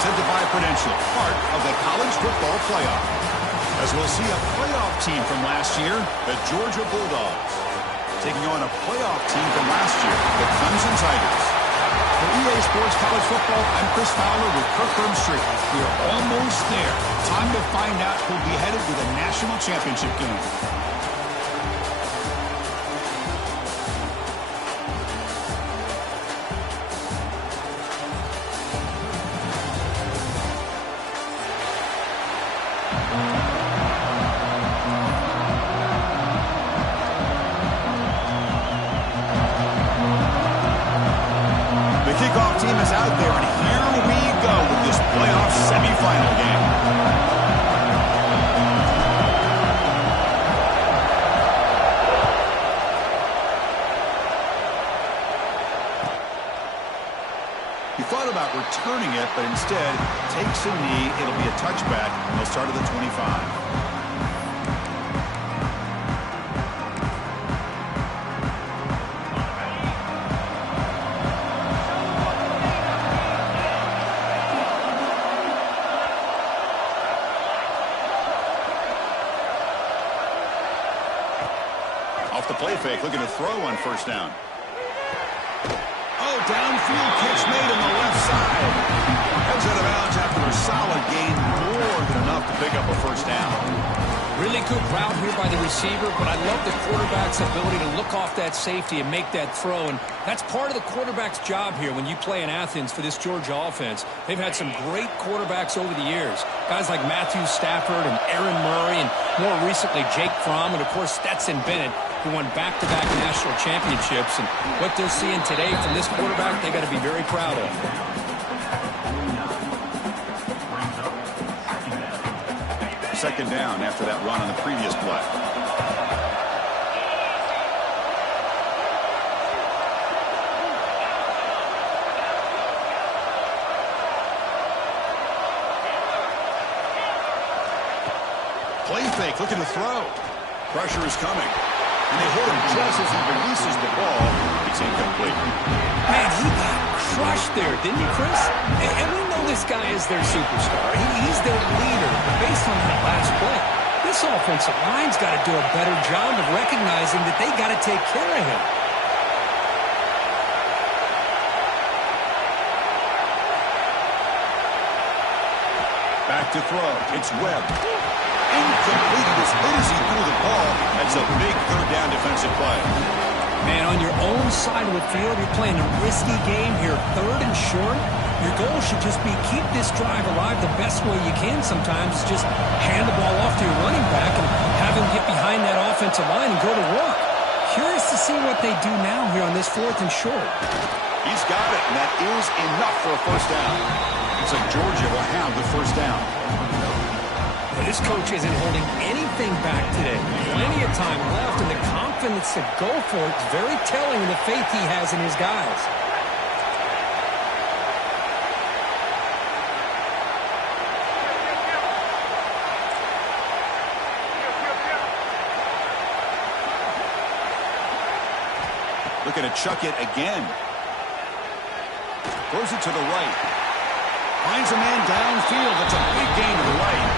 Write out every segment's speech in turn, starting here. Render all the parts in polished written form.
presented by Prudential, part of the college football playoff. As we'll see a playoff team from last year, the Georgia Bulldogs, taking on a playoff team from last year, the Clemson Tigers. For EA Sports College Football, I'm Chris Fowler with Kirk Herbstreit. We are almost there. Time to find out who'll be headed to the national championship game. Kickoff team is out there, and here we go with this playoff semifinal game. He thought about returning it, but instead takes a knee. It'll be a touchback, and they'll start at the 25. Off the play fake, looking to throw on first down. Oh, downfield catch made on the left side. Heads out of bounds after a solid gain, more than enough to pick up a first down. Really good route here by the receiver, but I love the quarterback's ability to look off that safety and make that throw. And that's part of the quarterback's job here when you play in Athens for this Georgia offense. They've had some great quarterbacks over the years. Guys like Matthew Stafford and Aaron Murray, and more recently Jake Fromm, and of course Stetson Bennett, who won back-to-back national championships. And what they're seeing today from this quarterback, they got to be very proud of. Second down after that run on the previous play. Play fake, looking to throw. Pressure is coming. And they hit him just as he releases the ball. It's incomplete. Man, he got crushed there, didn't he, Chris? And we know this guy is their superstar. He's their leader. But based on that last play, this offensive line's got to do a better job of recognizing that they got to take care of him. Back to throw. It's Webb. Incomplete as good as he threw the ball. That's a big third down defensive play. Man, on your own side of the field, you're playing a risky game here. Third and short. Your goal should just be keep this drive alive the best way you can sometimes. Is just hand the ball off to your running back and have him get behind that offensive line and go to work. Curious to see what they do now here on this fourth and short. He's got it, and that is enough for a first down. Looks like Georgia will have the first down. This coach isn't holding anything back today. Plenty of time left, and the confidence to go for it is very telling of the faith he has in his guys. Looking to chuck it again. Throws it to the right. Finds a man downfield. That's a big gain to the right.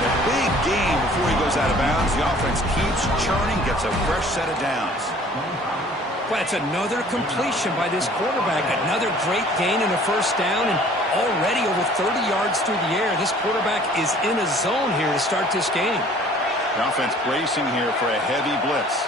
A big gain before he goes out of bounds. The offense keeps churning, gets a fresh set of downs. Well, that's another completion by this quarterback. Another great gain in a first down, and already over 30 yards through the air. This quarterback is in a zone here to start this game. The offense bracing here for a heavy blitz.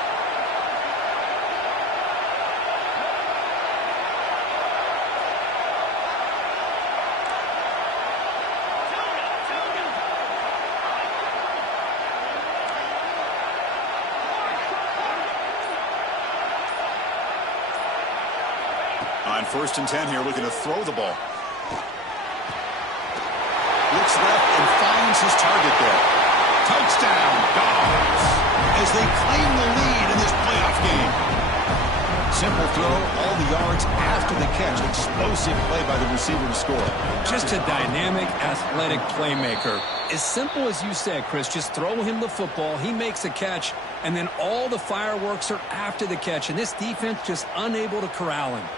On 1st and 10 here, looking to throw the ball. Looks left and finds his target there. Touchdown, Dogs, as they claim the lead in this playoff game. Simple throw, all the yards after the catch. Explosive play by the receiver to score. Just a dynamic, athletic playmaker. As simple as you said, Chris, just throw him the football, he makes a catch, and then all the fireworks are after the catch. And this defense just unable to corral him.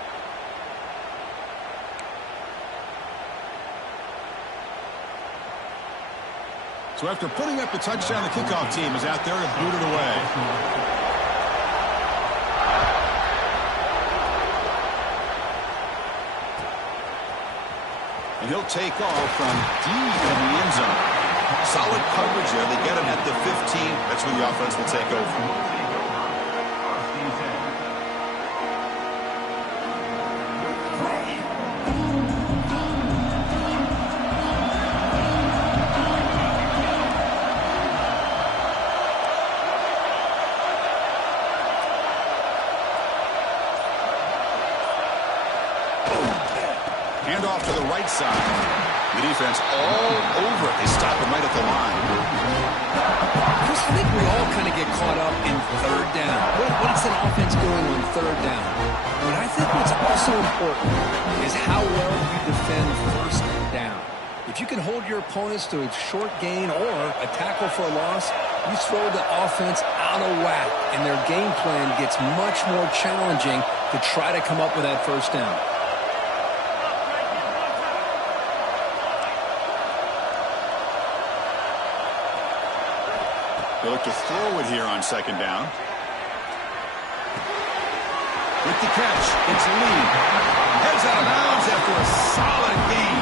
So after putting up the touchdown, the kickoff team is out there to boot it away. And he'll take off from deep in the end zone. Solid coverage there. They get him at the 15. That's where the offense will take over. Handoff to the right side. The defense all over it. They stop him right at the line. Chris, I think we all kind of get caught up in third down. What's an offense doing on third down? But I think what's also important is how well you defend first down. If you can hold your opponents to a short gain or a tackle for a loss, you throw the offense out of whack, and their game plan gets much more challenging to try to come up with that first down. They look to throw it here on second down. With the catch, it's Lee. Heads out of bounds after a solid gain.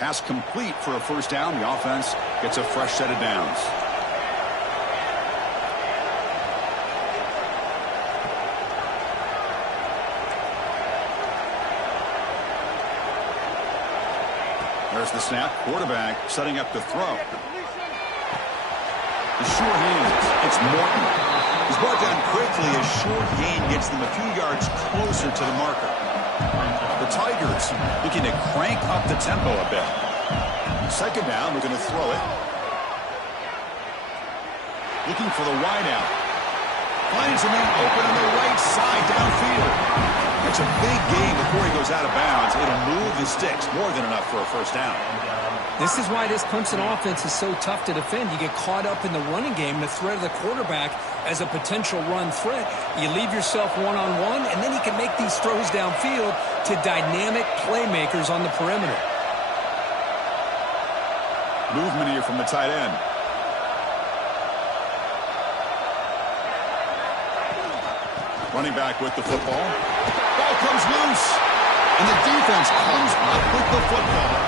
Pass complete for a first down. The offense gets a fresh set of downs. There's the snap. Quarterback setting up to throw. The sure hands. It's Morton. He's brought down quickly. A short gain gets them a few yards closer to the marker. The Tigers looking to crank up the tempo a bit. Second down, we're going to throw it. Looking for the wideout. Finds a man open on the right side downfield. It's a big gain before he goes out of bounds. It'll move the sticks more than enough for a first down. This is why this Clemson offense is so tough to defend. You get caught up in the running game, the threat of the quarterback as a potential run threat. You leave yourself one-on-one, and then you can make these throws downfield to dynamic playmakers on the perimeter. Movement here from the tight end. Running back with the football. Ball comes loose. And the defense comes up with the football.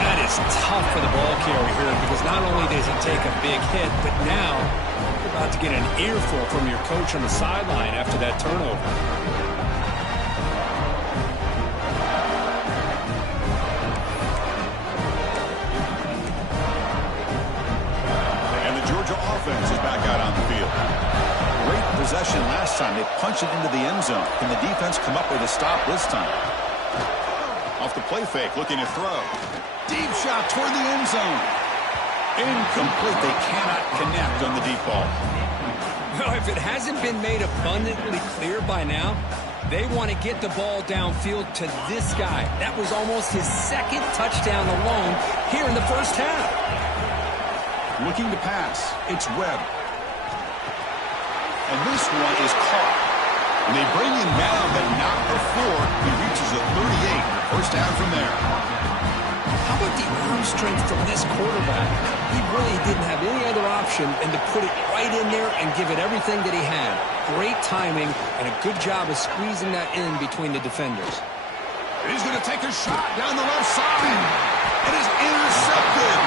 That is tough for the ball carrier here because not only does he take a big hit, but now you're about to get an earful from your coach on the sideline after that turnover. And the Georgia offense is back out on the field. Great possession last time. They punched it into the end zone. Can the defense come up with a stop this time? Off the play fake, looking to throw. Deep shot toward the end zone. Incomplete. They cannot connect on the deep ball. Well, if it hasn't been made abundantly clear by now, they want to get the ball downfield to this guy. That was almost his second touchdown alone here in the first half. Looking to pass. It's Webb. And this one is caught. And they bring him down, but not before he reaches the 38. First down from there. How about the arm strength from this quarterback? He really didn't have any other option than to put it right in there and give it everything that he had. Great timing and a good job of squeezing that in between the defenders. He's going to take a shot down the left side. It is intercepted.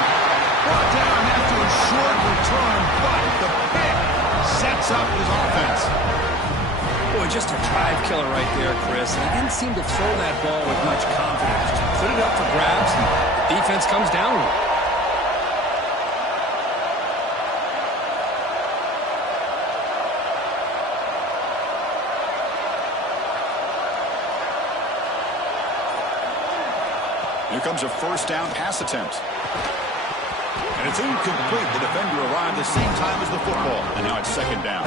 Brought down after a short return, but the pick sets up his offense. Boy, just a drive killer right there, Chris. And he didn't seem to throw that ball with much confidence. Just put it up for grabs, and the defense comes down with it. Here comes a first down pass attempt. And it's incomplete. The defender arrived the same time as the football. And now it's second down.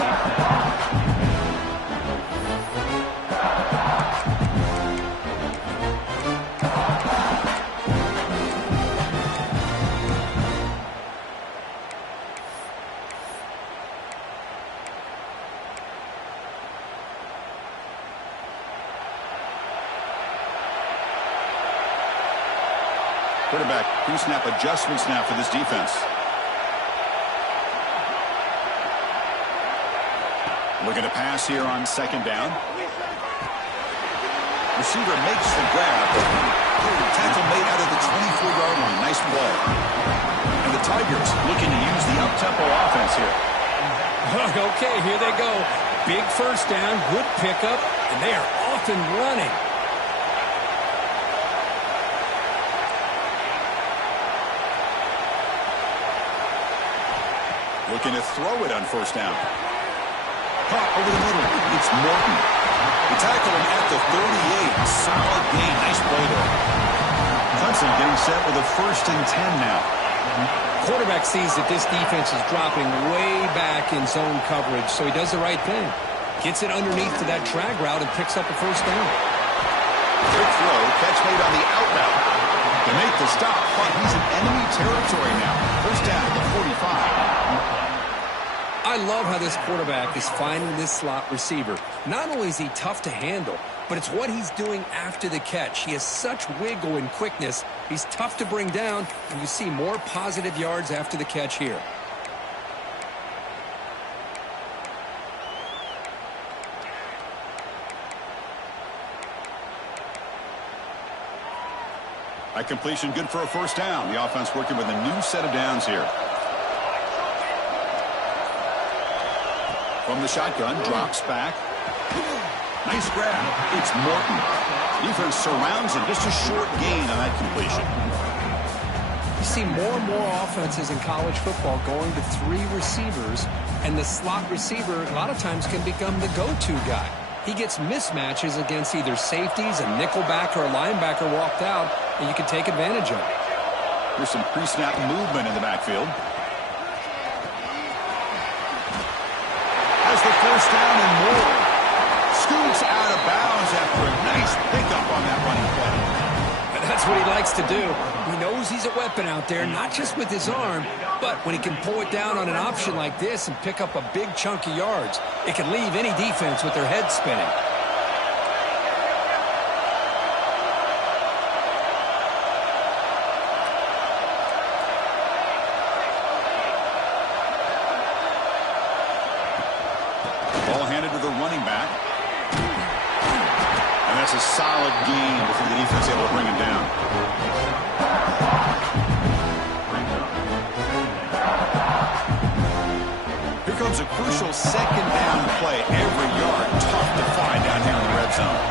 Quarterback pre-snap adjustments now for this defense. Looking to pass here on second down. Receiver makes the grab. Tackle made out of the 24-yard line. Nice play. And the Tigers looking to use the up-tempo offense here. Okay, here they go. Big first down, good pickup, and they are off and running. Looking to throw it on first down. Caught over the middle. It's Morton. They tackle him at the 38. Solid gain. Nice play there. Clemson getting set with a 1st and 10 now. Quarterback sees that this defense is dropping way back in zone coverage, so he does the right thing. Gets it underneath to that drag route and picks up a first down. Quick throw. Catch made on the out route. They make the stop, but he's in enemy territory now. First down at the 45. I love how this quarterback is finding this slot receiver. Not only is he tough to handle, but it's what he's doing after the catch. He has such wiggle and quickness. He's tough to bring down, and you see more positive yards after the catch here. That completion good for a first down. The offense working with a new set of downs here. From the shotgun, drops back. Nice grab. It's Morton. Defense surrounds him. Just a short gain on that completion. You see more and more offenses in college football going to 3 receivers, and the slot receiver a lot of times can become the go-to guy. He gets mismatches against either safeties, a nickelback, or a linebacker walked out, and you can take advantage of it. There's some pre-snap movement in the backfield. Has the first down and more. Scoots out of bounds after a nice pickup on that running play. And that's what he likes to do. He knows he's a weapon out there, not just with his arm, but when he can pull it down on an option like this and pick up a big chunk of yards, it can leave any defense with their head spinning. Ball handed to the running back. And that's a solid gain before the defense able to bring him down. Here comes a crucial second down play. Every yard tough to find down here in the red zone.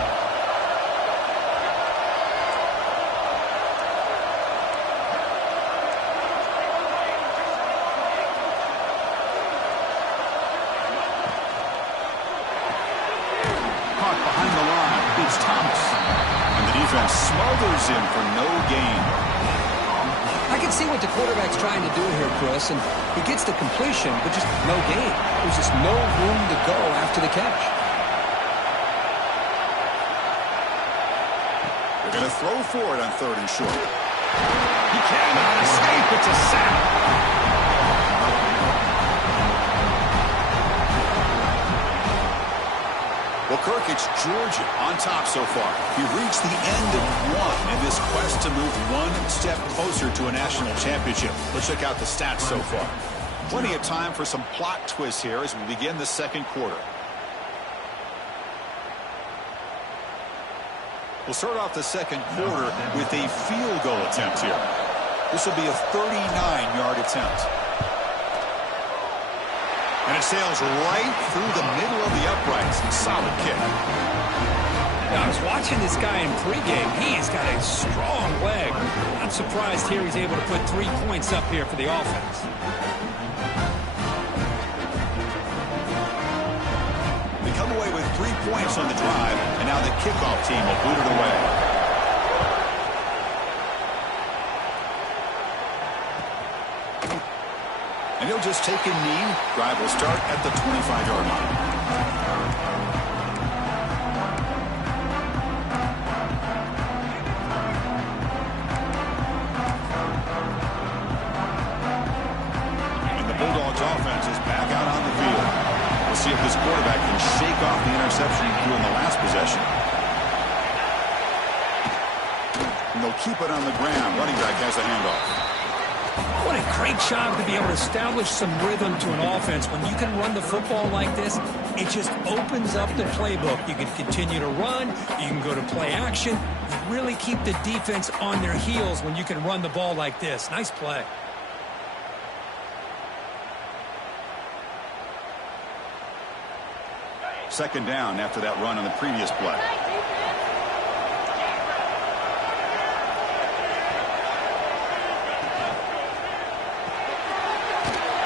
Caught behind the line. It's Thomas. And the defense smothers him for no gain. I can see what the quarterback's trying to do here, Chris, and he gets the completion, but just no gain. There's just no room to go after the catch. They're going to throw for it on 3rd and short. He cannot escape. It's a sack. Well, Kirk, it's Georgia on top so far. We've reached the end of one in this quest to move one step closer to a national championship. Let's check out the stats so far. Plenty of time for some plot twists here as we begin the second quarter. We'll start off the second quarter with a field goal attempt here. This will be a 39-yard attempt. And it sails right through the middle of the uprights. Solid kick. Now, I was watching this guy in pregame. He has got a strong leg. I'm surprised here he's able to put 3 points up here for the offense. They come away with 3 points on the drive, and now the kickoff team will boot it away. And he'll just take a knee. Drive will start at the 25-yard line. And the Bulldogs offense is back out on the field. We'll see if this quarterback can shake off the interception he threw in the last possession. and they'll keep it on the ground. Running back has the handoff. What a great job to be able to establish some rhythm to an offense. When you can run the football like this, it just opens up the playbook. You can continue to run. You can go to play action. You really keep the defense on their heels when you can run the ball like this. Nice play. Second down after that run on the previous play.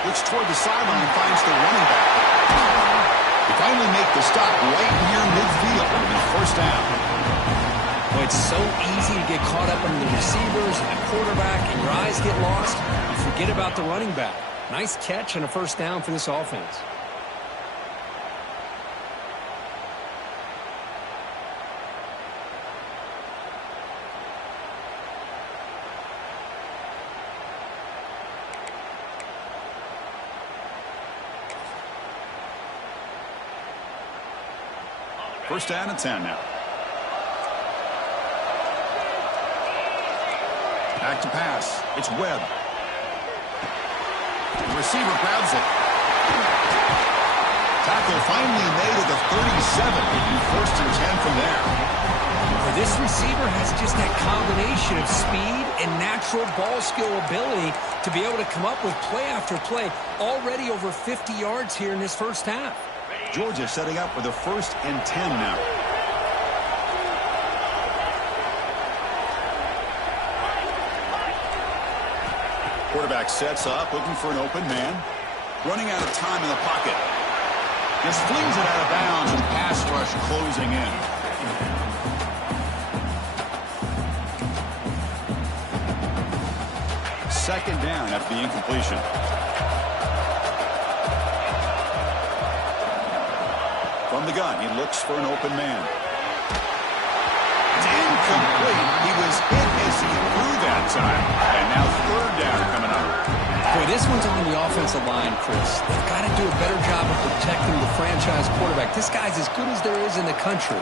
Looks toward the sideline and finds the running back. They finally make the stop right near midfield. It'll be first down. Well, it's so easy to get caught up under the receivers and the quarterback, and your eyes get lost. You forget about the running back. Nice catch and a first down for this offense. First down and 10 now. Back to pass. It's Webb. The receiver grabs it. Tackle finally made at the 37. It'll be first and 10 from there. For this receiver has just that combination of speed and natural ball skill ability to be able to come up with play after play. Already over 50 yards here in this first half. Georgia setting up for the first and 10 now. Quarterback sets up, looking for an open man. Running out of time in the pocket. Just flings it out of bounds with pass rush closing in. Second down after the incompletion. From the gun, he looks for an open man. It's incomplete. He was hit as he threw that time. And now third down coming up. Boy, this one's on the offensive line, Chris. They've got to do a better job of protecting the franchise quarterback. This guy's as good as there is in the country.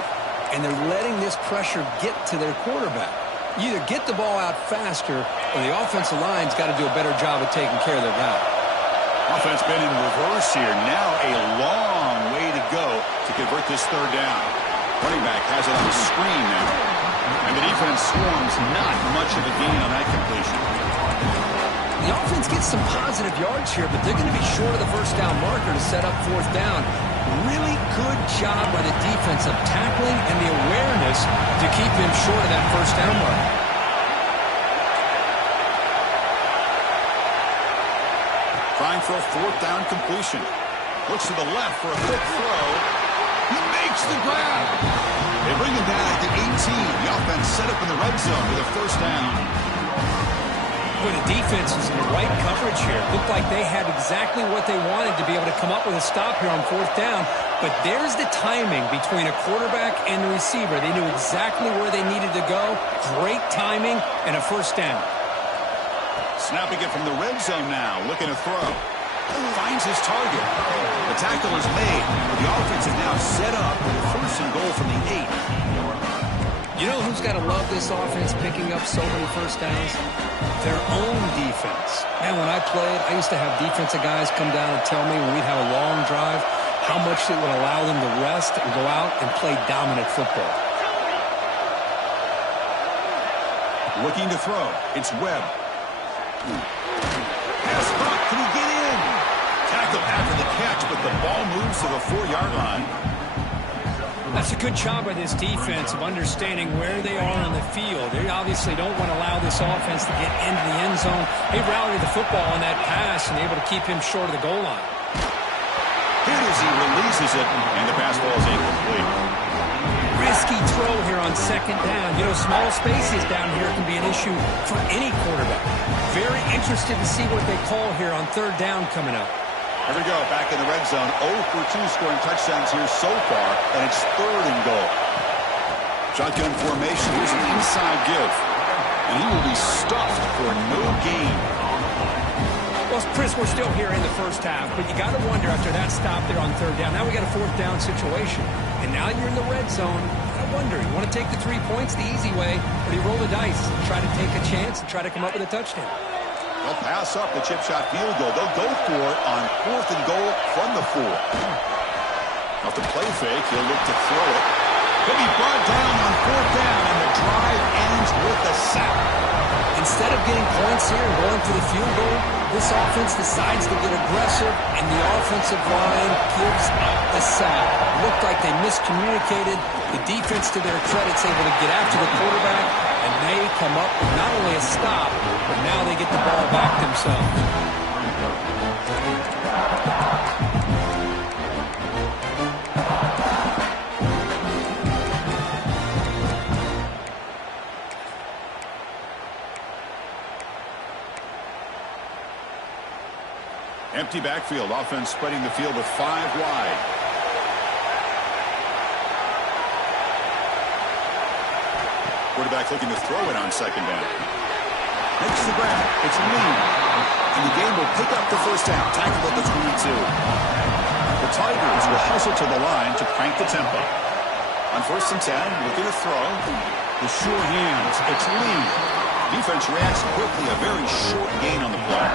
And they're letting this pressure get to their quarterback. You either get the ball out faster, or the offensive line's got to do a better job of taking care of their guy. Offense been in reverse here. Now a long way to go to convert this third down. Running back has it on the screen now. And the defense swarms not much of a gain on that completion. The offense gets some positive yards here, but they're going to be short of the first down marker to set up fourth down. Really good job by the defense of tackling and the awareness to keep them short of that first down marker. Trying for a fourth down completion. Looks to the left for a quick throw. He makes the grab. They bring him down at the 18. The offense set up in the red zone with a first down. Well, the defense is in the right coverage here. Looked like they had exactly what they wanted to be able to come up with a stop here on fourth down. But there's the timing between a quarterback and the receiver. They knew exactly where they needed to go. Great timing and a first down. Snapping it from the red zone now. Looking to throw. Finds his target. The tackle is made. The offense is now set up with a first and goal from the 8. You know who's got to love this offense picking up so many first downs? Their own defense. Man, when I played, I used to have defensive guys come down and tell me when we'd have a long drive how much it would allow them to rest and go out and play dominant football. Looking to throw. It's Webb. Pass block. Can he get in? Tackle after the catch, but the ball moves to the 4-yard line. That's a good job by this defense of understanding where they are on the field. They obviously don't want to allow this offense to get into the end zone. They rallied the football on that pass and able to keep him short of the goal line. Here as he releases it, and the pass ball is incomplete. Risky throw here on second down. You know, small spaces down here can be an issue for any quarterback. Very interested to see what they call here on third down coming up. Here we go, back in the red zone. 0 for 2 scoring touchdowns here so far, and it's third and goal. Shotgun formation. Here's an inside give. And he will be stuffed for no gain. Well, Chris, we're still here in the first half, but you got to wonder after that stop there on third down. Now we got a fourth down situation. And now you're in the red zone. I wonder, you want to take the 3 points the easy way, or do you roll the dice, try to take a chance, and try to come up with a touchdown? They'll pass up the chip shot field goal. They'll go for it on 4th and goal from the 4. Off the play fake, he'll look to throw it. He'll be brought down on 4th down, and the drive ends with a sack. Instead of getting points here and going for the field goal, this offense decides to get aggressive, and the offensive line gives up the sack. It looked like they miscommunicated. The defense, to their credit, is able to get after the quarterback, and they come up with not only a stop, but now they get the ball back themselves. Empty backfield. Offense spreading the field with 5 wide. Quarterback looking to throw it on 2nd down. Makes the grab. It's Lee. And the game will pick up the 1st down. Tackled at the 22. The Tigers will hustle to the line to crank the tempo. On 1st and 10, looking to throw. The sure hands. It's Lee. Defense reacts quickly. A very short gain on the play.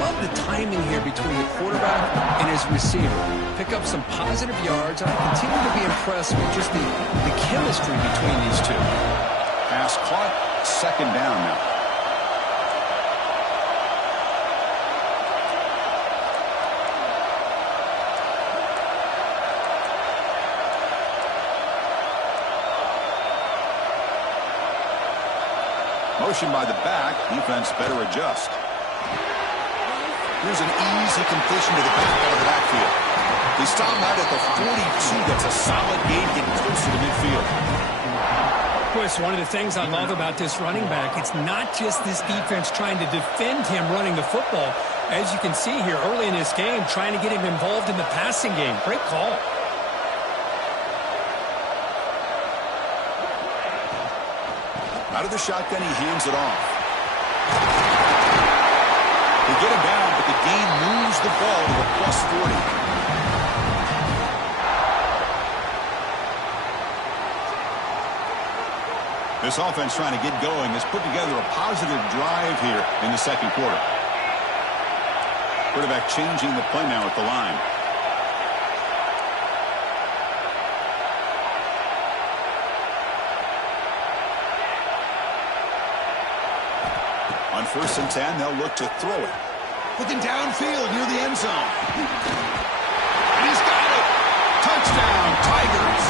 Love the timing here between the quarterback and his receiver. Pick up some positive yards. I continue to be impressed with just the chemistry between these two. Pass caught. 2nd down now. Motion by the back. Defense better adjust. Here's an easy completion to the back out of the backfield. They stop out at the 42. That's a solid gain, getting closer to midfield. Of course, one of the things I love about this running back, it's not just this defense trying to defend him running the football. As you can see here early in this game, trying to get him involved in the passing game. Great call. Out of the shotgun, he hands it off. They get him down, but the gain moves the ball to a +40. This offense trying to get going has put together a positive drive here in the 2nd quarter. Quarterback changing the play now at the line. On 1st and 10, they'll look to throw it. Looking downfield near the end zone. And he's got it. Touchdown, Tigers.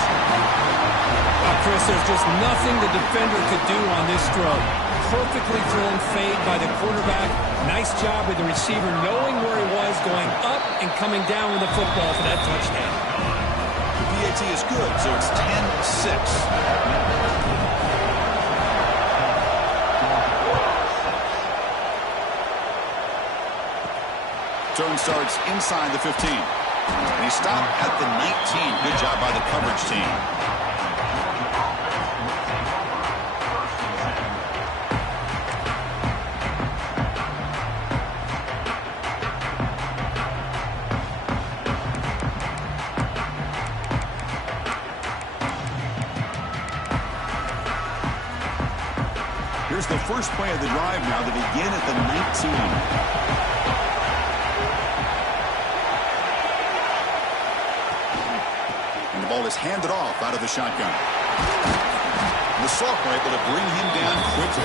Chris, there's just nothing the defender could do on this throw. Perfectly thrown fade by the quarterback. Nice job with the receiver knowing where he was, going up and coming down with the football for that touchdown. The PAT is good, so it's 10-6. Turn starts inside the 15. And he stopped at the 19. Good job by the coverage team. Here's the first play of the drive now to begin at the 19. Ball is handed off out of the shotgun. The sophomore able to bring him down quickly.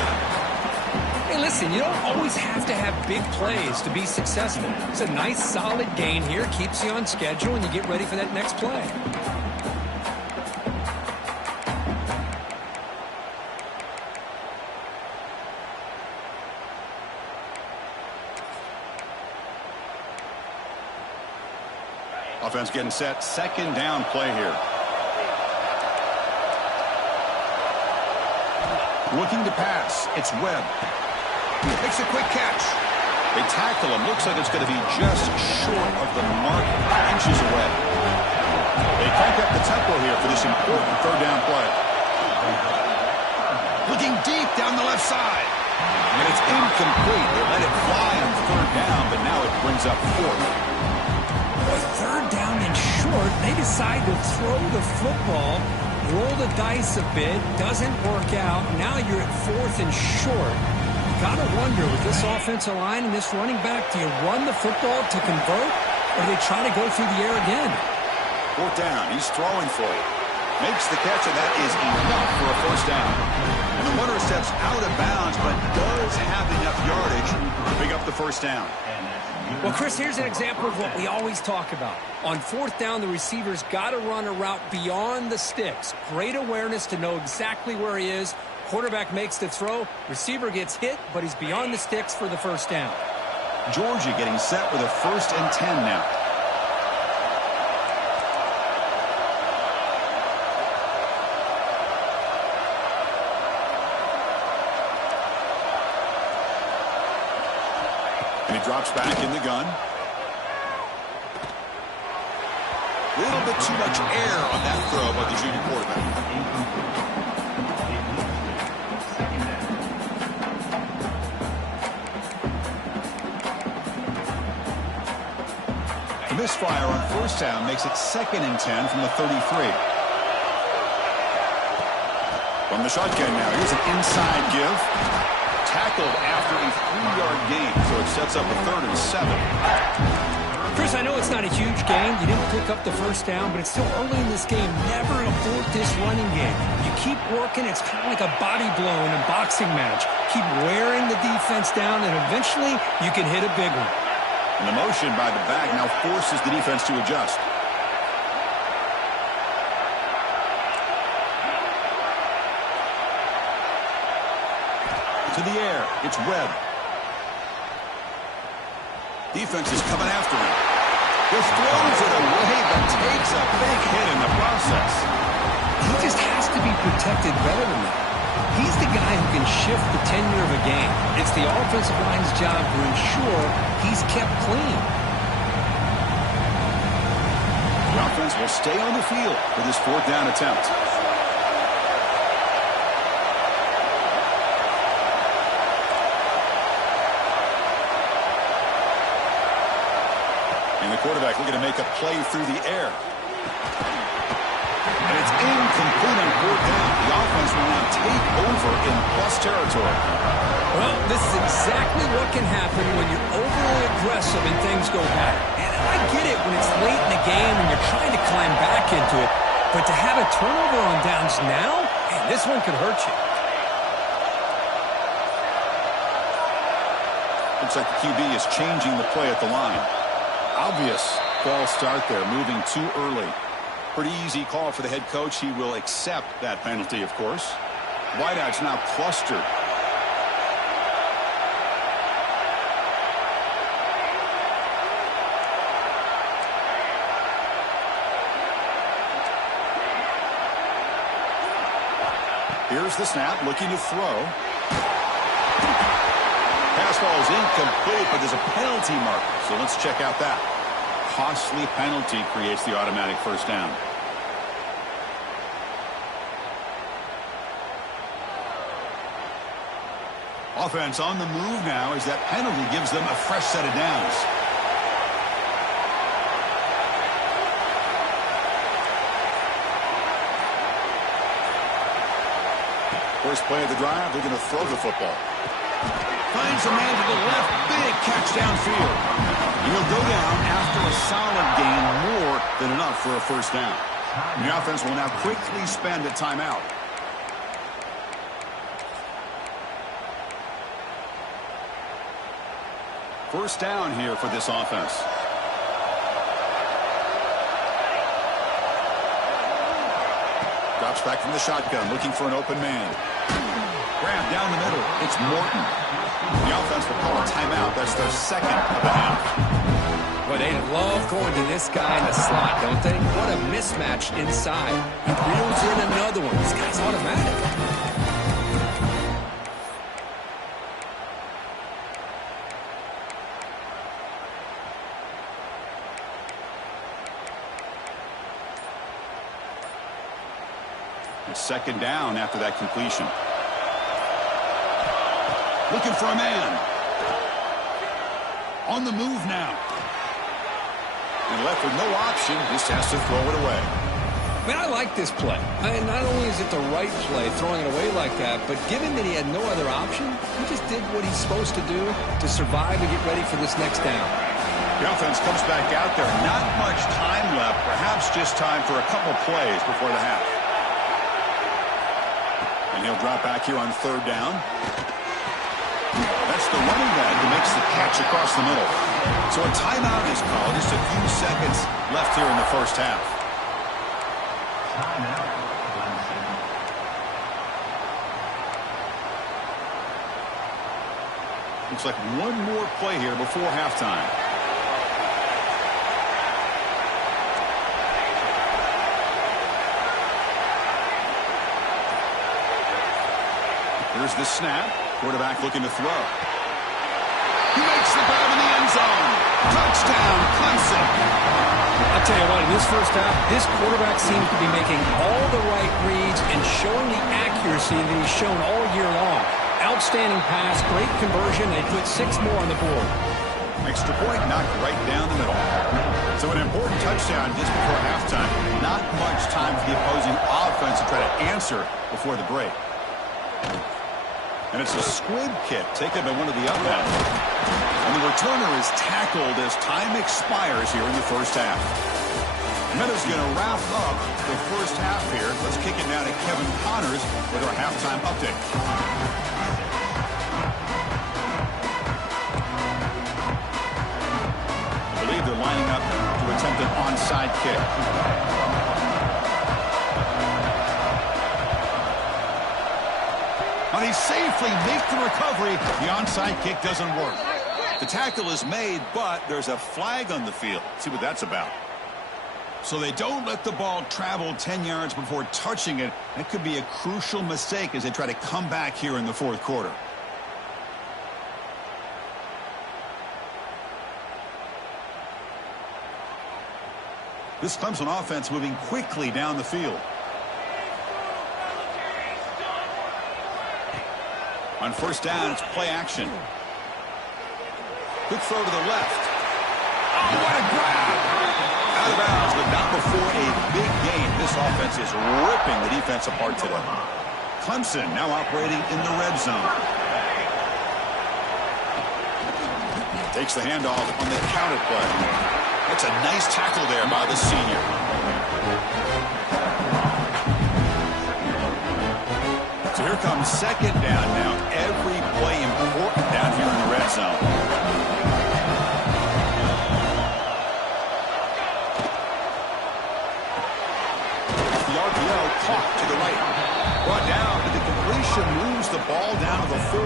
Hey, listen, you don't always have to have big plays to be successful. It's a nice, solid gain here. Keeps you on schedule, and you get ready for that next play. Offense getting set. 2nd down play here. Looking to pass. It's Webb. Makes a quick catch. They tackle him. Looks like it's going to be just short of the mark. Inches away. They crank up the tempo here for this important 3rd down play. Looking deep down the left side. And it's incomplete. They let it fly on 3rd down, but now it brings up 4th. Boy, 3rd down and short, they decide to throw the football. roll the dice a bit, doesn't work out. Now you're at 4th and short. You got to wonder, with this offensive line and this running back, do you run the football to convert, or do they try to go through the air again? 4th down. He's throwing for it. Makes the catch, and that is enough for a 1st down. And the runner steps out of bounds, but does have enough yardage to pick up the 1st down. Well, Chris, here's an example of what we always talk about. On 4th down, the receiver's got to run a route beyond the sticks. Great awareness to know exactly where he is. Quarterback makes the throw. Receiver gets hit, but he's beyond the sticks for the 1st down. Georgia getting set with a 1st and 10 now. And he drops back in the gun. A little bit too much air on that throw by the junior quarterback. The misfire on 1st down makes it 2nd and 10 from the 33. From the shotgun now, here's an inside give. Tackled after a 3-yard gain, so it sets up a 3rd and 7. Chris, I know it's not a huge game. You didn't pick up the 1st down, but it's still early in this game. Never abort this running game. You keep working. It's kind of like a body blow in a boxing match. Keep wearing the defense down, and eventually you can hit a big one. And the motion by the back now forces the defense to adjust. To the air, it's Webb. Defense is coming after him. Just throws it away, but takes a big hit in the process. He just has to be protected better than that. He's the guy who can shift the tenure of a game. It's the offensive line's job to ensure he's kept clean. The offense will stay on the field for this 4th down attempt. And the quarterback looking to make a play through the air. And it's incomplete on 4th down. The offense will now take over in plus territory. Well, this is exactly what can happen when you're overly aggressive and things go bad. And I get it when it's late in the game and you're trying to climb back into it. But to have a turnover on downs now, man, this one could hurt you. Looks like the QB is changing the play at the line. Obvious false start there, moving too early. Pretty easy call for the head coach. He will accept that penalty, of course. Wideout's now clustered. Here's the snap, looking to throw. Pass ball is incomplete, but there's a penalty marker, so let's check out that. Costly penalty creates the automatic 1st down. Offense on the move now as that penalty gives them a fresh set of downs. First play of the drive, they're going to throw the football. Finds a man to the left. Big catch downfield. He'll go down after a solid gain, more than enough for a 1st down. And the offense will now quickly spend a timeout. First down here for this offense. Drops back from the shotgun, looking for an open man. Grab down the middle. It's Morton. The offense will call a timeout. That's their 2nd of the half. Well, they love going to this guy in the slot, don't they? What a mismatch inside. He reels in another one. This guy's automatic. It's 2nd down after that completion. Looking for a man. On the move now. And left with no option, just has to throw it away. Man, I like this play. Not only is it the right play, throwing it away like that, but given that he had no other option, he just did what he's supposed to do to survive and get ready for this next down. The offense comes back out there. Not much time left. Perhaps just time for a couple plays before the half. And he'll drop back here on third down. That's the running back who makes the catch across the middle. So a timeout is called. Just a few seconds left here in the first half. Looks like one more play here before halftime. Here's the snap. Quarterback looking to throw. He makes the grab in the end zone. Touchdown, Clemson. I'll tell you what, in this first half, this quarterback seems to be making all the right reads and showing the accuracy that he's shown all year long. Outstanding pass, great conversion. They put 6 more on the board. Extra point knocked right down the middle. So an important touchdown just before halftime. Not much time for the opposing offense to try to answer before the break. And it's a squib kick taken by one of the upmen. And the returner is tackled as time expires here in the first half. Meadows going to wrap up the first half here. Let's kick it now to Kevin Connors with our halftime update. I believe they're lining up to attempt an onside kick. But he safely makes the recovery. The onside kick doesn't work. The tackle is made, but there's a flag on the field. See what that's about. So they don't let the ball travel 10 yards before touching it. That could be a crucial mistake as they try to come back here in the fourth quarter. This Clemson offense moving quickly down the field. On first down, it's play action. Quick throw to the left. Oh, what a grab! Out of bounds, but not before a big gain. This offense is ripping the defense apart today. Clemson now operating in the red zone. Takes the handoff on the counter play. That's a nice tackle there by the senior. So here comes second down now. Every play important down here in the red zone. The RPO caught to the right. Brought down, but the completion moves the ball down to the 4.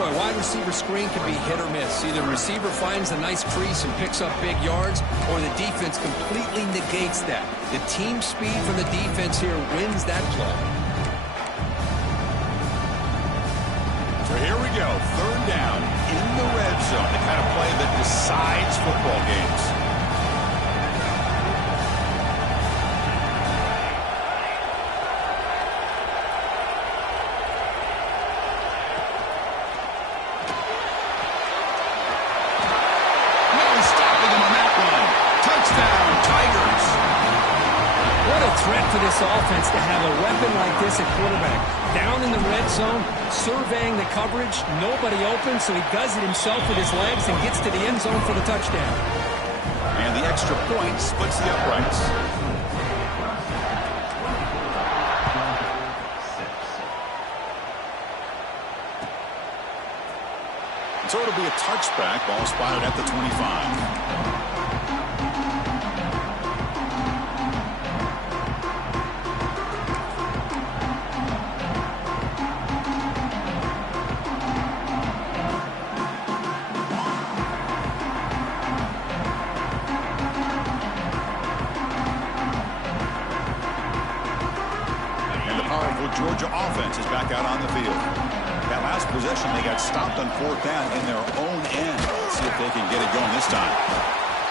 Boy, wide receiver screen can be hit or miss. Either the receiver finds a nice crease and picks up big yards, or the defense completely negates that. The team speed from the defense here wins that play. So here we go, third down in the red zone, the kind of play that decides football games. No stopping him on that one. Touchdown, Tigers. What a threat for this offense to have a weapon like this at quarterback. Down in the red zone, surveying the coverage, nobody open, so he does it himself with his legs and gets to the end zone for the touchdown. And the extra point splits the uprights. So it'll be a touchback, ball spotted at the 25. Georgia offense is back out on the field. That last possession, they got stopped on fourth down in their own end. Let's see if they can get it going this time.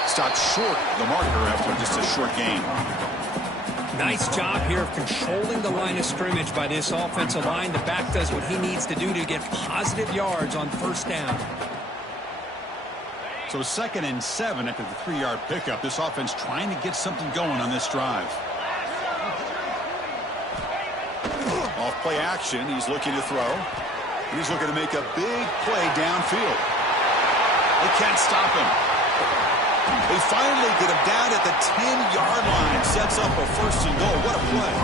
Stopped short of the marker after just a short gain. Nice job here of controlling the line of scrimmage by this offensive line. The back does what he needs to do to get positive yards on first down. So 2nd and 7 after the 3-yard pickup. This offense trying to get something going on this drive. Off play action. He's looking to throw. He's looking to make a big play downfield. They can't stop him. They finally get him down at the 10-yard line. Sets up a 1st and goal. What a play.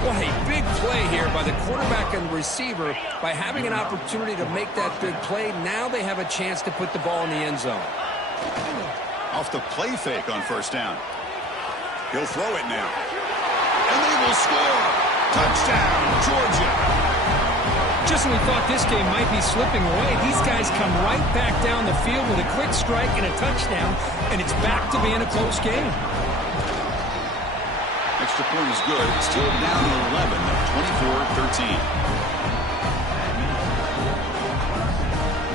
What a big play here by the quarterback and the receiver. By having an opportunity to make that big play, now they have a chance to put the ball in the end zone. Off the play fake on 1st down. He'll throw it now. And they will score. Touchdown, Georgia. Just when we thought this game might be slipping away, these guys come right back down the field with a quick strike and a touchdown, and it's back to being a close game. Extra point is good. Still down 11 at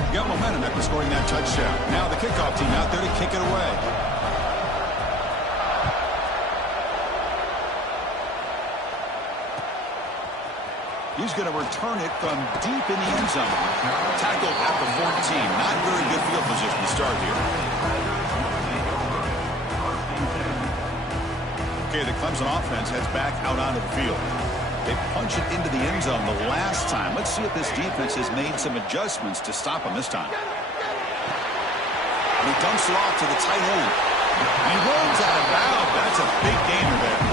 24-13. Got momentum after scoring that touchdown. Now the kickoff team out there to kick it away. He's going to return it from deep in the end zone. Tackled at the 14. Not very good field position to start here. Okay, the Clemson offense heads back out onto the field. They punch it into the end zone the last time. Let's see if this defense has made some adjustments to stop him this time. And he dumps it off to the tight end. He rolls out of bounds. That's a big gainer there.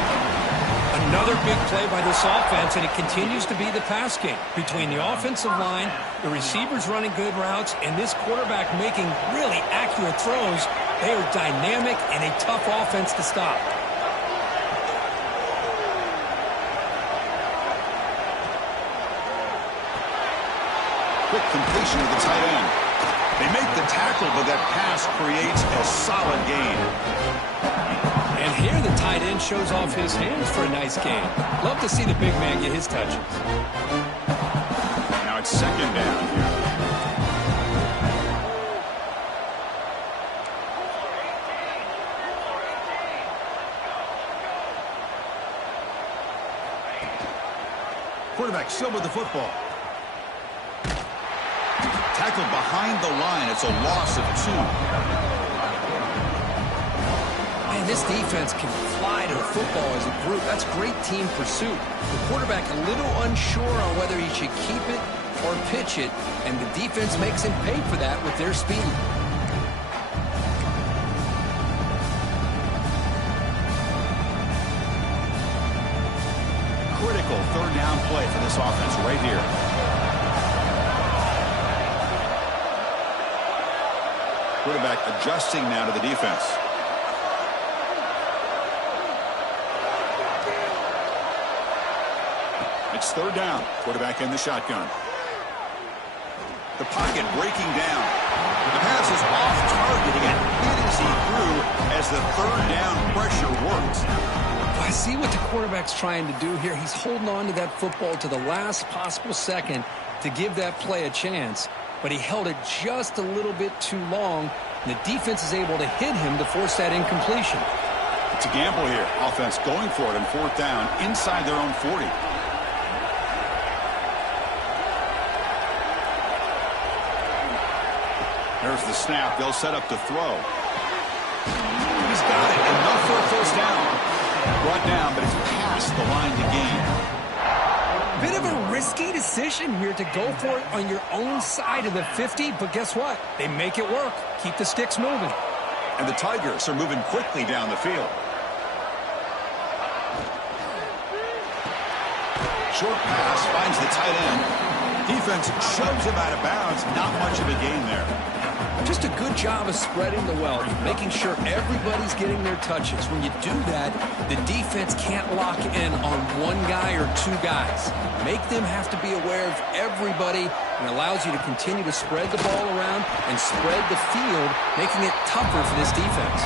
Another big play by this offense, and it continues to be the pass game. Between the offensive line, the receivers running good routes, and this quarterback making really accurate throws, they are dynamic and a tough offense to stop. Quick completion of the tight end. They make the tackle, but that pass creates a solid gain. And here the tight end shows off his hands for a nice gain. Love to see the big man get his touches. Now it's 2nd down here. Quarterback still with the football. Tackled behind the line. It's a loss of 2. Man, this defense can fly to the football as a group. That's great team pursuit. The quarterback a little unsure on whether he should keep it or pitch it, and the defense makes him pay for that with their speed. Critical 3rd down play for this offense right here. Quarterback adjusting now to the defense. It's 3rd down. Quarterback in the shotgun. The pocket breaking down. The pass is off target. He got hit as he threw as the 3rd down pressure works. I see what the quarterback's trying to do here. He's holding on to that football to the last possible second to give that play a chance. But he held it just a little bit too long, and the defense is able to hit him to force that incompletion. It's a gamble here. Offense going for it on 4th down inside their own 40. There's the snap. They'll set up to throw. He's got it. Enough for a 1st down. Brought down, but it's past the line to gain. Bit of a risky decision here to go for it on your own side of the 50, but guess what? They make it work. Keep the sticks moving. And the Tigers are moving quickly down the field. Short pass finds the tight end. Defense shoves him out of bounds. Not much of a gain there. Just a good job of spreading the wealth, making sure everybody's getting their touches. When you do that, the defense can't lock in on one guy or 2 guys. Make them have to be aware of everybody, and allows you to continue to spread the ball around and spread the field, making it tougher for this defense.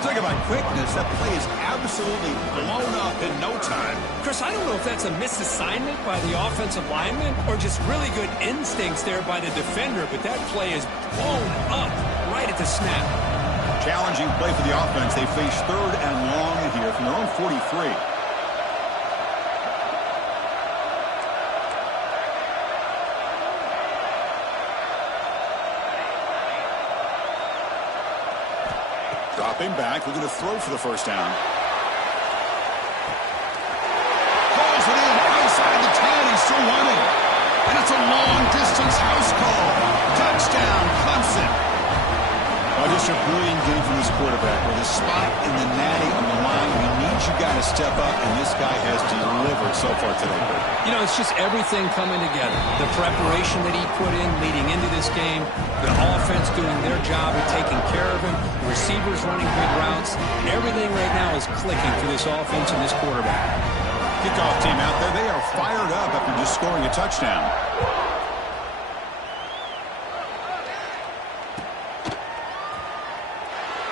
Talk about quickness. That play is absolutely blown up in no time. Chris, I don't know if that's a misassignment by the offensive lineman or just really good instincts there by the defender, but that play is blown up right at the snap. Challenging play for the offense. They face 3rd and long here from their own 43. Dropping back, looking to throw for the first down. Calls it in, inside the 10, he's still running. And it's a long-distance house call. Touchdown, Clemson. Oh, just a brilliant game from this quarterback. With a spot in the natty on the line, he needs you guys to step up, and this guy has delivered so far today. You know, it's just everything coming together. The preparation that he put in leading into this game, the offense doing their job of taking care of him, the receivers running big routes. Everything right now is clicking for this offense and this quarterback. Kickoff team out there, they are fired up after just scoring a touchdown.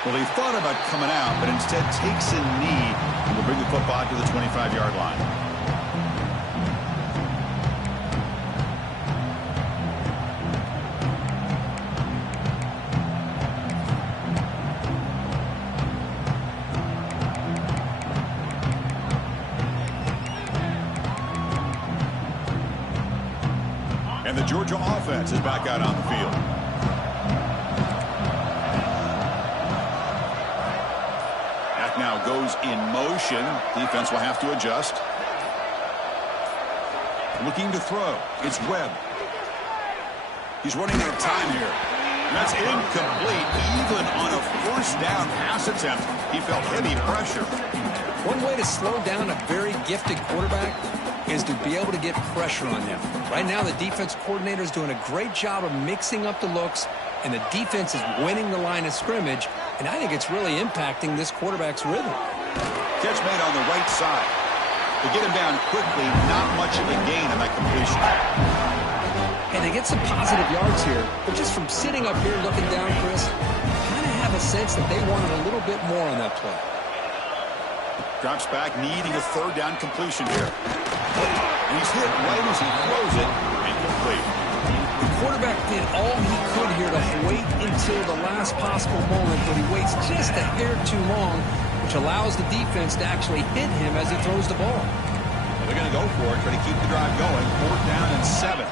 Well, he thought about coming out, but instead takes a knee and will bring the football to the 25-yard line. And the Georgia offense is back out on the field. Now goes in motion. Defense will have to adjust. Looking to throw. It's Webb. He's running out of time here. That's incomplete. Even on a first down pass attempt, he felt heavy pressure. One way to slow down a very gifted quarterback is to be able to get pressure on them. Right now, the defense coordinator is doing a great job of mixing up the looks, and the defense is winning the line of scrimmage. And I think it's really impacting this quarterback's rhythm. Catch made on the right side. To get him down quickly, not much of a gain on that completion. And they get some positive yards here. But just from sitting up here looking down, Chris, kind of have a sense that they wanted a little bit more on that play. Drops back, needing a third down completion here. And he's hit right as he throws it. Incomplete. The quarterback did all he could here to wait until the last possible moment, but he waits just a hair too long, which allows the defense to actually hit him as he throws the ball. Well, they're going to go for it, try to keep the drive going. 4th down and 7.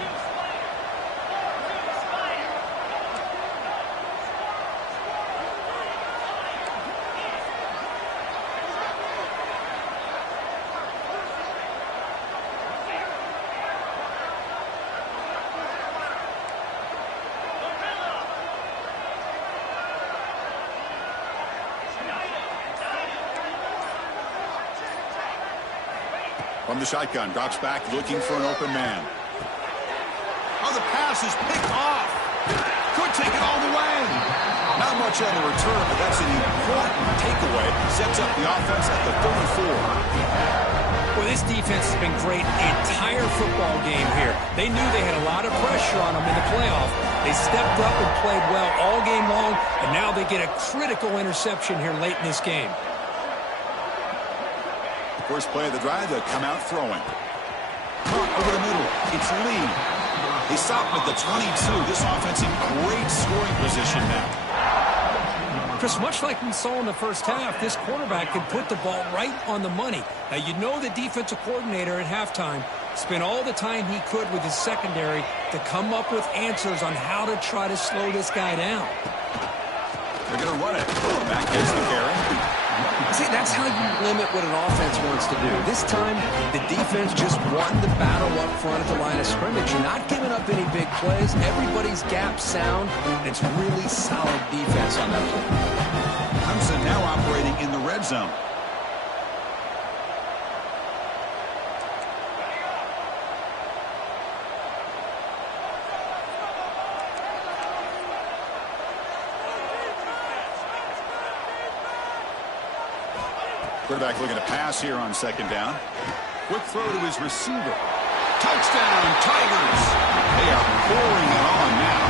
From the shotgun, drops back, looking for an open man. Oh, the pass is picked off. Could take it all the way. Not much on the return, but that's an important takeaway. Sets up the offense at the 34. Well, this defense has been great the entire football game here. They knew they had a lot of pressure on them in the playoff. They stepped up and played well all game long, and now they get a critical interception here late in this game. First play of the drive, they'll come out throwing. Caught over the middle. It's Lee. They stop him at the 22. This offense in great scoring position now. Chris, much like we saw in the first half, this quarterback can put the ball right on the money. Now, you know the defensive coordinator at halftime spent all the time he could with his secondary to come up with answers on how to try to slow this guy down. They're going to run it. Back gets the carry. See, that's how you limit what an offense wants to do. This time, the defense just won the battle up front at the line of scrimmage. You're not giving up any big plays. Everybody's gap sound, and it's really solid defense on that play. Clemson now operating in the red zone. Quarterback looking to pass here on 2nd down. Quick throw to his receiver. Touchdown, Tigers. They are pouring it on now.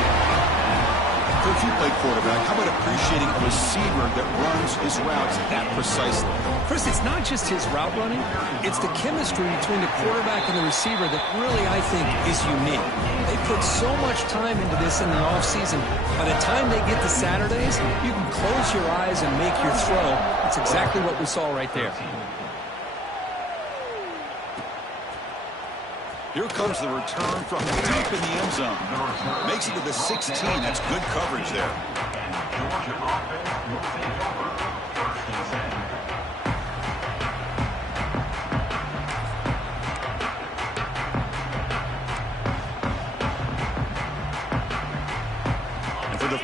If you play quarterback, how about appreciating a receiver that runs his routes that precisely? Chris, it's not just his route running. It's the chemistry between the quarterback and the receiver that really, I think, is unique. They put so much time into this in the offseason. By the time they get to Saturdays, you can close your eyes and make your throw. That's exactly what we saw right there. Here comes the return from deep in the end zone. Makes it to the 16. That's good coverage there.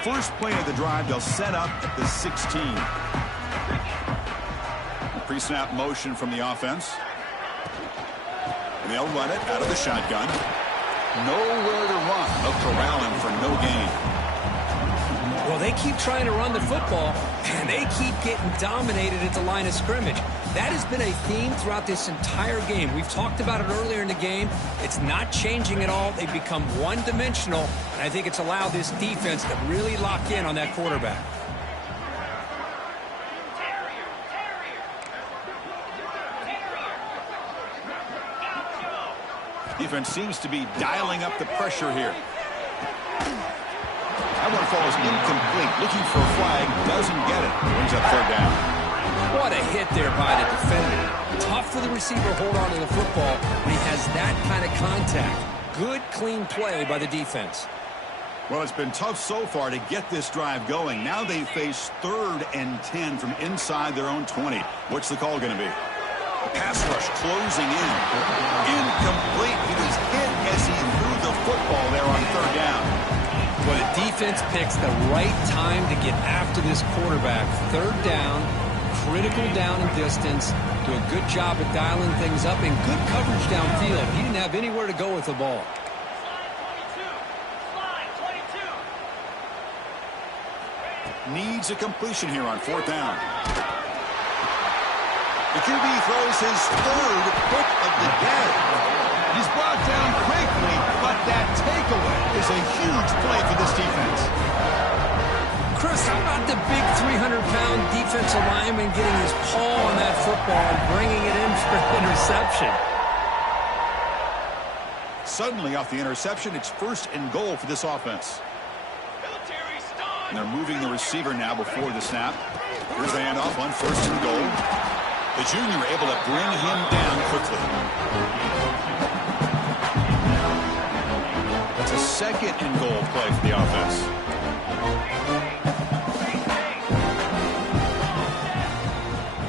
first play of the drive, they'll set up at the 16. Pre-snap motion from the offense. And they'll run it out of the shotgun. Nowhere to run. They'll corral him for no gain. Well, they keep trying to run the football, and they keep getting dominated at the line of scrimmage. That has been a theme throughout this entire game. We've talked about it earlier in the game. It's not changing at all. They've become one-dimensional, and I think it's allowed this defense to really lock in on that quarterback. Defense seems to be dialing up the pressure here. That one falls incomplete. Looking for a flag. Doesn't get it. Brings up third down. What a hit there by the defender. Tough for the receiver to hold on to the football when he has that kind of contact. Good, clean play by the defense. Well, it's been tough so far to get this drive going. Now they face 3rd and 10 from inside their own 20. What's the call going to be? Pass rush closing in. Incomplete. He was hit as he threw the football there on third down. Well, the defense picks the right time to get after this quarterback. Third down, critical down and distance. Do a good job of dialing things up and good coverage downfield. He didn't have anywhere to go with the ball. Needs a completion here on 4th down. The QB throws his 3rd pick of the day. He's brought down quickly, but that takeaway is a huge play for this defense. Chris, how about the big 300-pound defensive lineman getting his paw on that football and bringing it in for an interception? Suddenly, off the interception, it's 1st and goal for this offense. And they're moving the receiver now before the snap. Here's the handoff on 1st and goal. The junior able to bring him down quickly. That's a 2nd and goal play for the offense.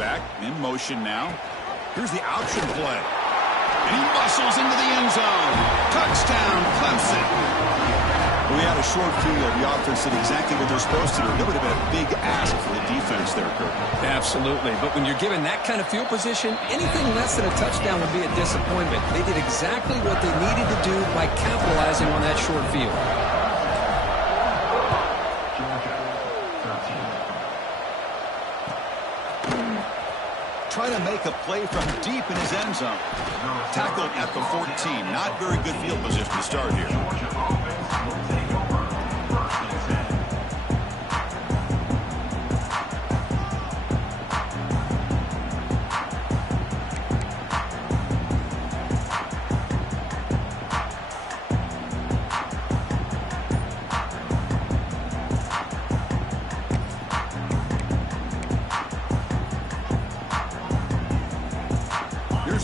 Back in motion now. Here's the option play. And he muscles into the end zone. Touchdown, Clemson. We had a short field. The offense did exactly what they're supposed to do. That would have been a big ask for the defense there, Kurt. Absolutely. But when you're given that kind of field position, anything less than a touchdown would be a disappointment. They did exactly what they needed to do by capitalizing on that short field. Trying to make a play from deep in his end zone. Tackled at the 14. Not very good field position to start here.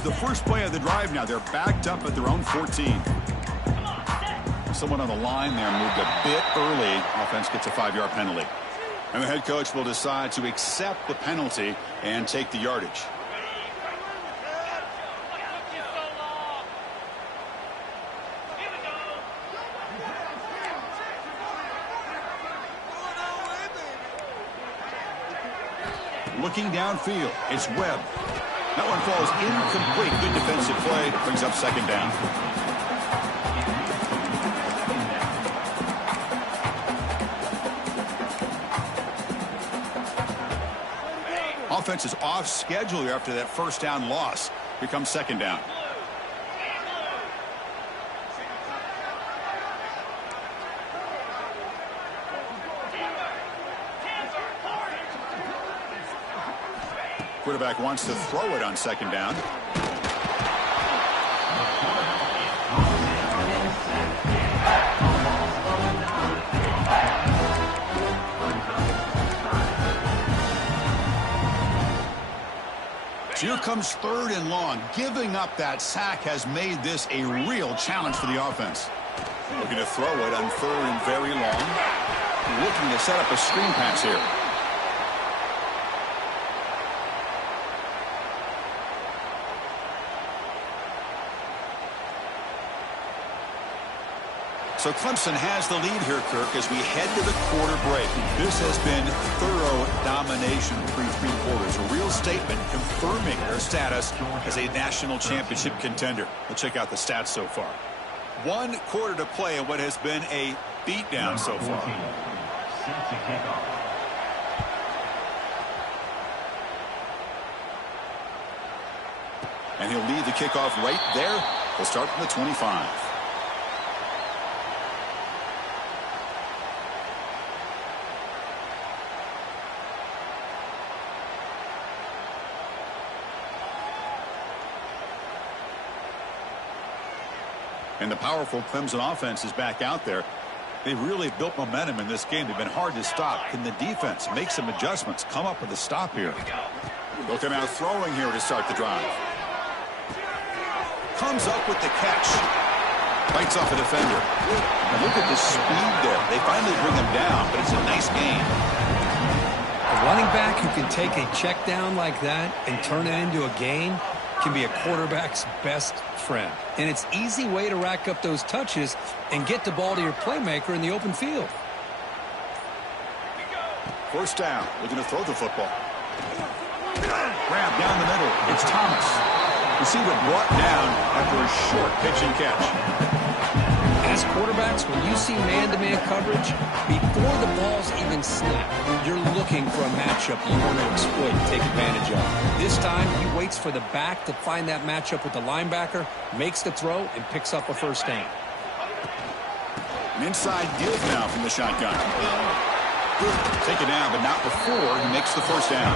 The first play of the drive now. They're backed up at their own 14. Someone on the line there moved a bit early. Offense gets a 5-yard penalty. And the head coach will decide to accept the penalty and take the yardage. Looking downfield, it's Webb. That one falls incomplete. Good defensive play. Brings up 2nd down. Offense is off schedule here after that 1st down loss. Here comes 2nd down. Quarterback wants to throw it on 2nd down. Here comes 3rd and long. Giving up that sack has made this a real challenge for the offense. Looking to throw it on 3rd and very long. Looking to set up a screen pass here. So Clemson has the lead here, Kirk, as we head to the quarter break. This has been thorough domination through three quarters. A real statement confirming their status as a national championship contender. Let's check out the stats so far. 1 quarter to play in what has been a beatdown so far. And he'll lead the kickoff right there. He'll start from the 25. And the powerful Clemson offense is back out there. They've really built momentum in this game. They've been hard to stop. Can the defense make some adjustments, come up with a stop here? They'll come out throwing here to start the drive. Comes up with the catch. Bites off a defender. And look at the speed there. They finally bring him down, but it's a nice gain. A running back who can take a check down like that and turn it into a gain can be a quarterback's best friend. And it's an easy way to rack up those touches and get the ball to your playmaker in the open field. First down. Looking to throw the football. Grab down the middle. It's Thomas. Receiver brought down after a short pitch and catch. As quarterbacks, when you see man-to-man coverage, before the ball's even snapped, you're looking for a matchup you want to exploit and take advantage of. This time, he waits for the back to find that matchup with the linebacker, makes the throw, and picks up a first down. An inside deals now from the shotgun. Take it down, but not before he makes the first down.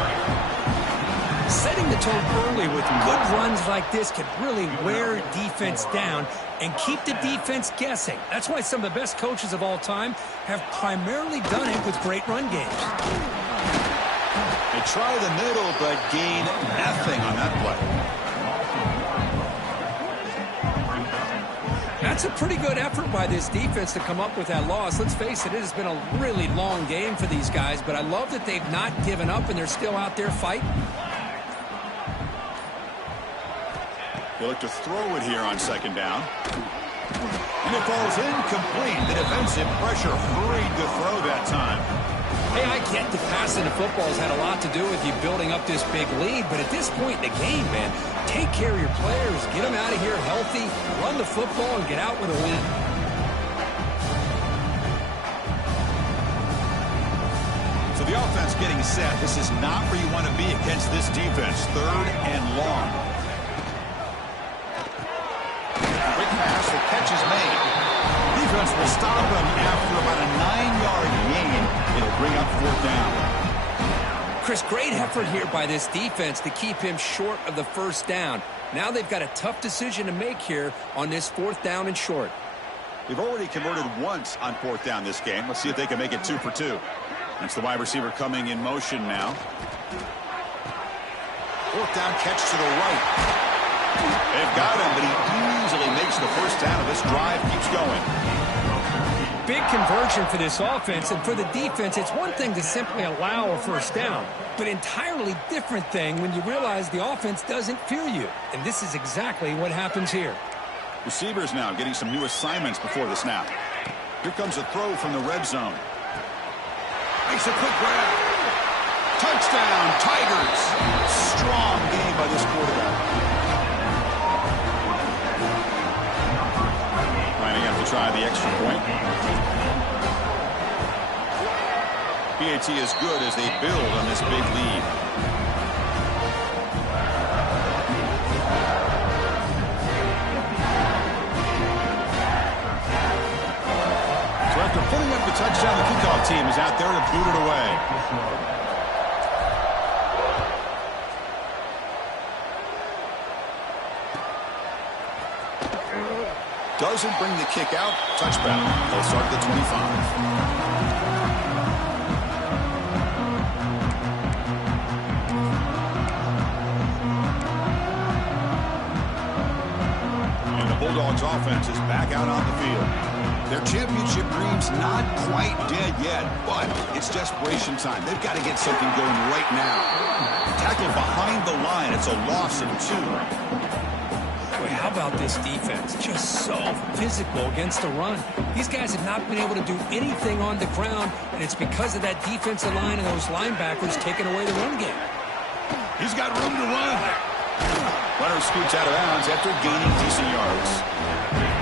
Setting the tone early with good runs like this can really wear defense down and keep the defense guessing. That's why some of the best coaches of all time have primarily done it with great run games. They try the middle, but gain nothing on that play. That's a pretty good effort by this defense to come up with that loss. Let's face it, it has been a really long game for these guys, but I love that they've not given up and they're still out there fighting. They look to throw it here on second down. And it falls incomplete. The defensive pressure hurried to throw that time. Hey, I get the passing of football has had a lot to do with you building up this big lead, but at this point in the game, man, take care of your players, get them out of here healthy, run the football, and get out with a win. So the offense getting set. This is not where you want to be against this defense. 3rd and long. Quick pass, the catch is made. Defense will stop him after about a 9-yard gain. It'll bring up 4th down. Chris, great effort here by this defense to keep him short of the first down. Now they've got a tough decision to make here on this 4th down and short. They've already converted once on 4th down this game. Let's see if they can make it 2 for 2. That's the wide receiver coming in motion now. 4th down catch to the right. They've got him, but he easily makes the first down of this drive. Keeps going. Big conversion for this offense, and for the defense, it's one thing to simply allow a first down, but entirely different thing when you realize the offense doesn't fear you. And this is exactly what happens here. Receivers now getting some new assignments before the snap. Here comes a throw from the red zone. Makes a quick grab. Touchdown, Tigers. Strong game by this quarterback. Lining up to try the extra point. PAT is good as they build on this big lead. So after putting up the touchdown, the kickoff team is out there to boot it away. Doesn't bring the kick out. Touchback. They'll start at the 25. Bulldogs offense is back out on the field. Their championship dream's not quite dead yet, but it's desperation time. They've got to get something going right now. Tackle behind the line. It's a loss of 2. How about this defense? Just so physical against the run. These guys have not been able to do anything on the ground, and it's because of that defensive line and those linebackers taking away the run game. He's got room to run. Runner scoots out of bounds after gaining decent yards.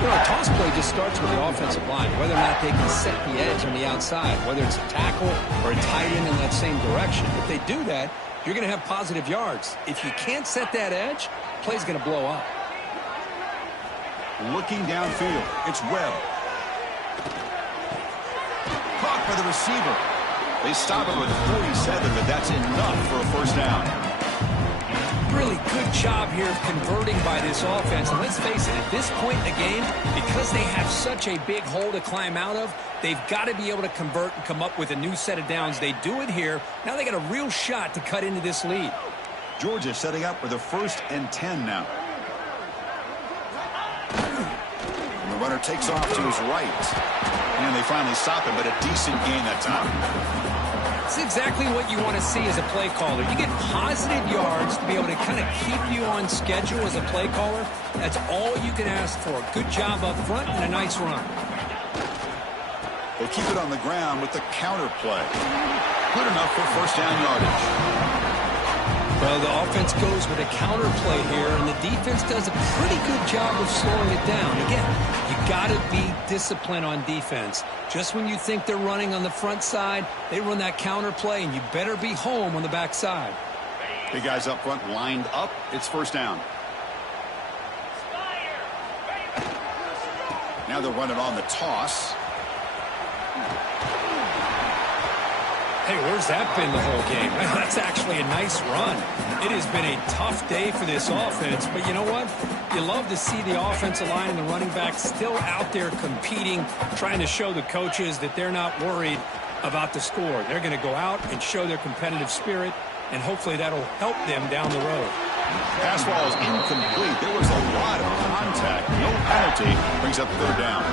You know, a toss play just starts with the offensive line, whether or not they can set the edge on the outside, whether it's a tackle or a tight end in that same direction. If they do that, you're going to have positive yards. If you can't set that edge, play's going to blow up. Looking downfield, it's Webb. Caught by the receiver. They stop it with 47, but that's enough for a first down. Really good job here of converting by this offense. And let's face it, at this point in the game, because they have such a big hole to climb out of, they've got to be able to convert and come up with a new set of downs. They do it here. Now they got a real shot to cut into this lead. Georgia setting up with a 1st and 10 now. And the runner takes off to his right. And they finally stop him, but a decent gain that time. That's exactly what you want to see as a play caller. You get positive yards to be able to kind of keep you on schedule as a play caller. That's all you can ask for. Good job up front and a nice run. They keep it on the ground with the counter play. Good enough for first down yardage. Well, the offense goes with a counter play here, and the defense does a pretty good job of slowing it down. Again, you got to be disciplined on defense. Just when you think they're running on the front side, they run that counter play, and you better be home on the back side. Big guys up front lined up. It's first down. Now they're running on the toss. Hey, where's that been the whole game? That's actually a nice run. It has been a tough day for this offense, but you know what? You love to see the offensive line and the running backs still out there competing, trying to show the coaches that they're not worried about the score. They're going to go out and show their competitive spirit, and hopefully that'll help them down the road. Pass ball is incomplete. There was a lot of contact. No penalty. Brings up third down.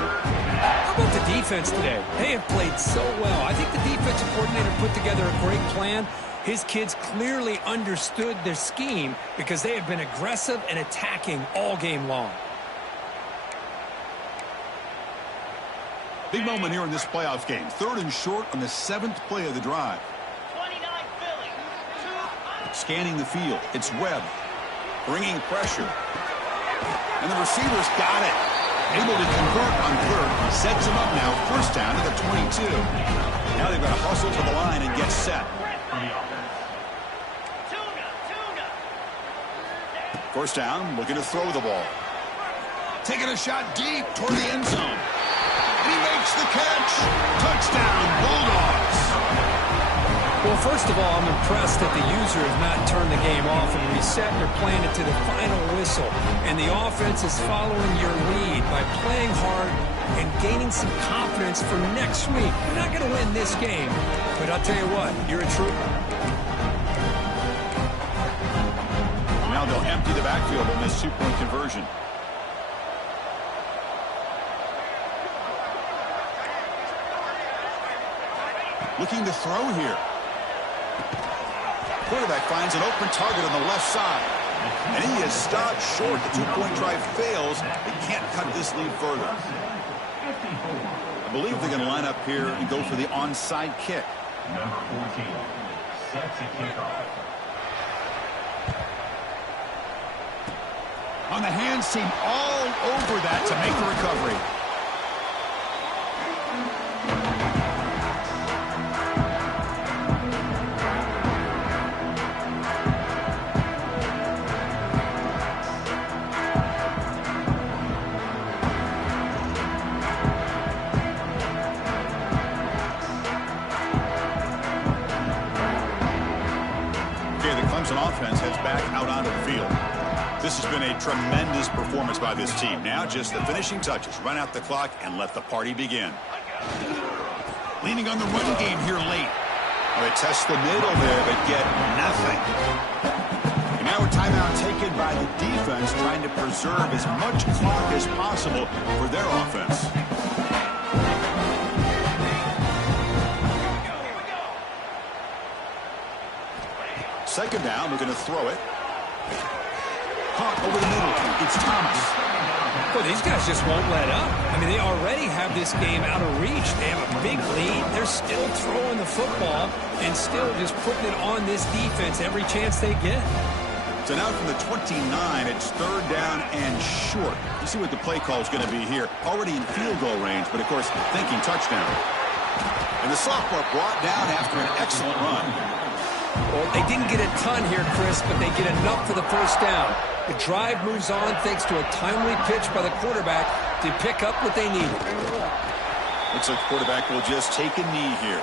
How about the defense today? They have played so well. I think the defensive coordinator put together a great plan. His kids clearly understood their scheme because they have been aggressive and attacking all game long. Big moment here in this playoff game. 3rd and short on the 7th play of the drive. 29 Philly. Scanning the field. It's Webb. Bringing pressure. And the receiver's got it. Able to convert on 3rd. Sets him up now. First down to the 22. Now they've got to hustle to the line and get set. First down, looking to throw the ball. Taking a shot deep toward the end zone. And he makes the catch. Touchdown, Bulldogs. Well, first of all, I'm impressed that the user has not turned the game off and reset. They're playing it to the final whistle. And the offense is following your lead by playing hard and gaining some confidence for next week. You're not going to win this game, but I'll tell you what, you're a trooper. Now they'll empty the backfield on this 2-point conversion. Looking to throw here. Quarterback finds an open target on the left side. And he is stopped short. The 2-point try fails. They can't cut this lead further. I believe they're going to line up here and go for the onside kick. Number 14 sets a kickoff. On the hands team all over that to make the recovery. Offense heads back out onto the field. This has been a tremendous performance by this team. Now just the finishing touches. Run out the clock and let the party begin. Leaning on the run game here late. Well, they test the middle there, but get nothing. And now a timeout taken by the defense, trying to preserve as much clock as possible for their offense. Second down, we're going to throw it. caught over the middle. It's Thomas. Well, these guys just won't let up. I mean, they already have this game out of reach. They have a big lead. They're still throwing the football and still just putting it on this defense every chance they get. So now from the 29, it's third down and short. You see what the play call is going to be here. Already in field goal range, but of course thinking touchdown. And the sophomore brought down after an excellent run. Well, they didn't get a ton here, Chris, but they get enough for the first down. The drive moves on thanks to a timely pitch by the quarterback to pick up what they needed. Looks like the quarterback will just take a knee here.